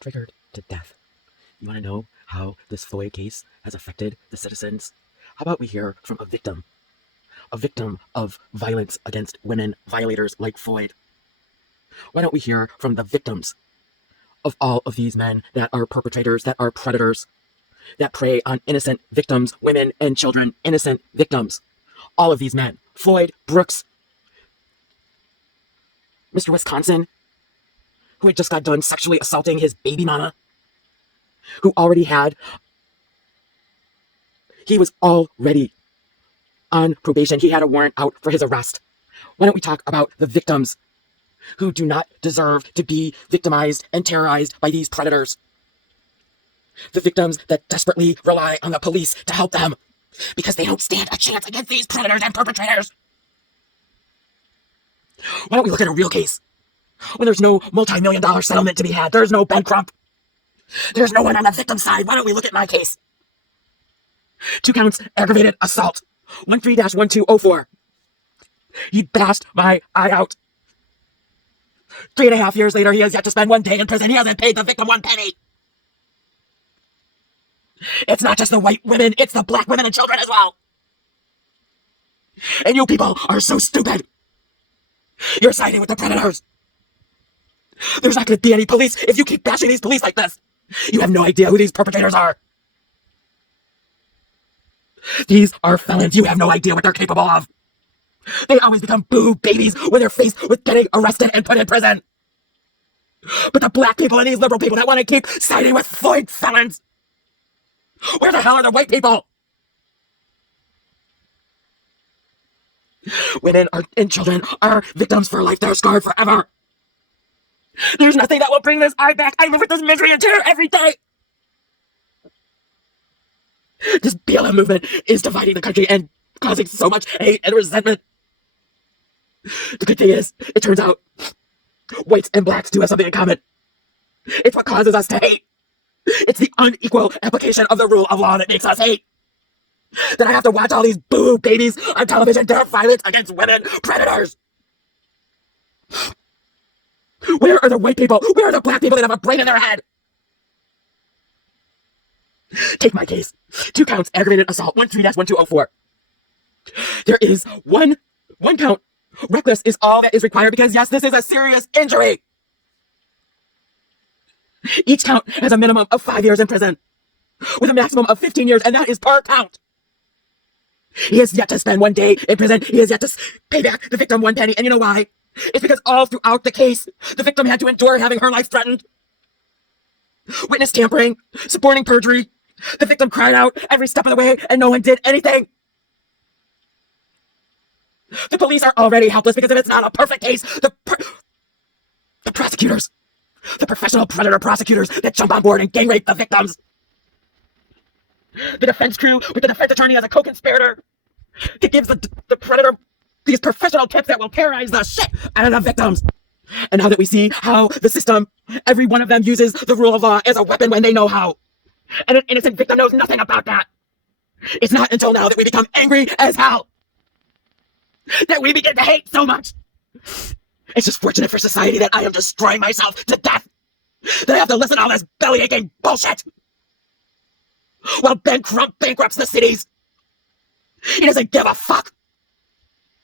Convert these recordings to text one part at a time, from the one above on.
triggered to death. You want to know how this Floyd case has affected the citizens? How about we hear from a victim of violence against women, violators like Floyd? Why don't we hear from the victims of all of these men that are perpetrators, that are predators, that prey on innocent victims, women and children, innocent victims. All of these men, Floyd, Brooks, Mr. Wisconsin, who had just got done sexually assaulting his baby mama, who already he was already on probation. He had a warrant out for his arrest. Why don't we talk about the victims who do not deserve to be victimized and terrorized by these predators? The victims that desperately rely on the police to help them because they don't stand a chance against these predators and perpetrators. Why don't we look at a real case when there's no multi-million-dollar settlement to be had? There's no Ben Crump. There's no one on the victim's side. Why don't we look at my case? 2 counts, aggravated assault, 13-1204. He bashed my eye out. 3.5 years later, he has yet to spend 1 day in prison. He hasn't paid the victim 1 penny. It's not just the white women, it's the black women and children as well. And you people are so stupid. You're siding with the predators. There's not going to be any police if you keep bashing these police like this. You have no idea who these perpetrators are. These are felons. You have no idea what they're capable of. They always become boo babies when they're faced with getting arrested and put in prison. But the black people and these liberal people that want to keep siding with Floyd felons, where the hell are the white people? Women and children are victims for life. They're scarred forever. There's nothing that will bring this eye back. I live with this misery and terror every day. This BLM movement is dividing the country and causing so much hate and resentment. The good thing is, it turns out, whites and blacks do have something in common. It's what causes us to hate. It's the unequal application of the rule of law that makes us hate. That I have to watch all these boo babies on television dare violence against women predators. Where are the white people? Where are the black people that have a brain in their head? Take my case. 2 counts, aggravated assault, 13-1204. There is one count. Reckless is all that is required because, yes, this is a serious injury. Each count has a minimum of 5 years in prison, with a maximum of 15 years, and that is per count. He has yet to spend 1 day in prison. He has yet to pay back the victim 1 penny. And you know why? It's because all throughout the case, the victim had to endure having her life threatened. Witness tampering, supporting perjury. The victim cried out every step of the way, and no one did anything. The police are already helpless because if it's not a perfect case, the prosecutors, the professional predator prosecutors that jump on board and gang rape the victims. The defense crew with the defense attorney as a co-conspirator that gives the predator these professional tips that will terrorize the shit out of the victims. And now that we see how the system, every one of them uses the rule of law as a weapon when they know how. And an innocent victim knows nothing about that. It's not until now that we become angry as hell that we begin to hate so much. It's just fortunate for society that I am destroying myself to death, that I have to listen to all this belly-aching bullshit while Ben Crump bankrupts the cities. He doesn't give a fuck.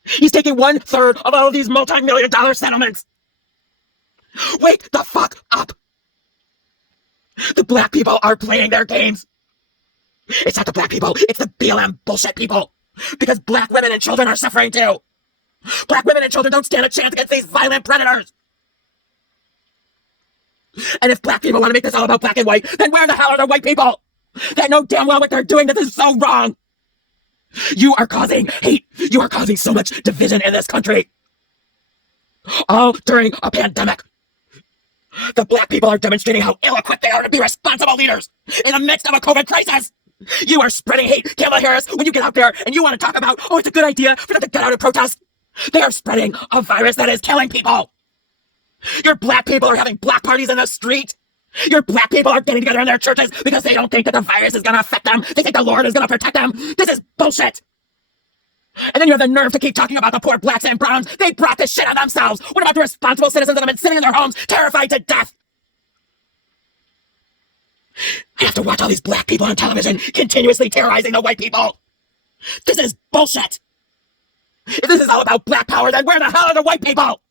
He's taking 1/3 of all of these multi-million-dollar settlements. Wake the fuck up. The black people are playing their games. It's not the black people, it's the BLM bullshit people. Because black women and children are suffering too. Black women and children don't stand a chance against these violent predators. And if black people want to make this all about black and white, then where the hell are the white people that know damn well what they're doing? This is so wrong. You are causing hate. You are causing so much division in this country. All during a pandemic. The black people are demonstrating how ill-equipped they are to be responsible leaders in the midst of a COVID crisis. You are spreading hate, Kamala Harris, when you get out there and you want to talk about, oh, it's a good idea for them to get out and protest. They are spreading a virus that is killing people. Your black people are having block parties in the street. Your black people are getting together in their churches because they don't think that the virus is going to affect them. They think the Lord is going to protect them. This is bullshit. And then you have the nerve to keep talking about the poor blacks and browns. They brought this shit on themselves. What about the responsible citizens that have been sitting in their homes, terrified to death? have to watch all these black people on television continuously terrorizing the white people. This is bullshit. If this is all about black power, then where the hell are the white people?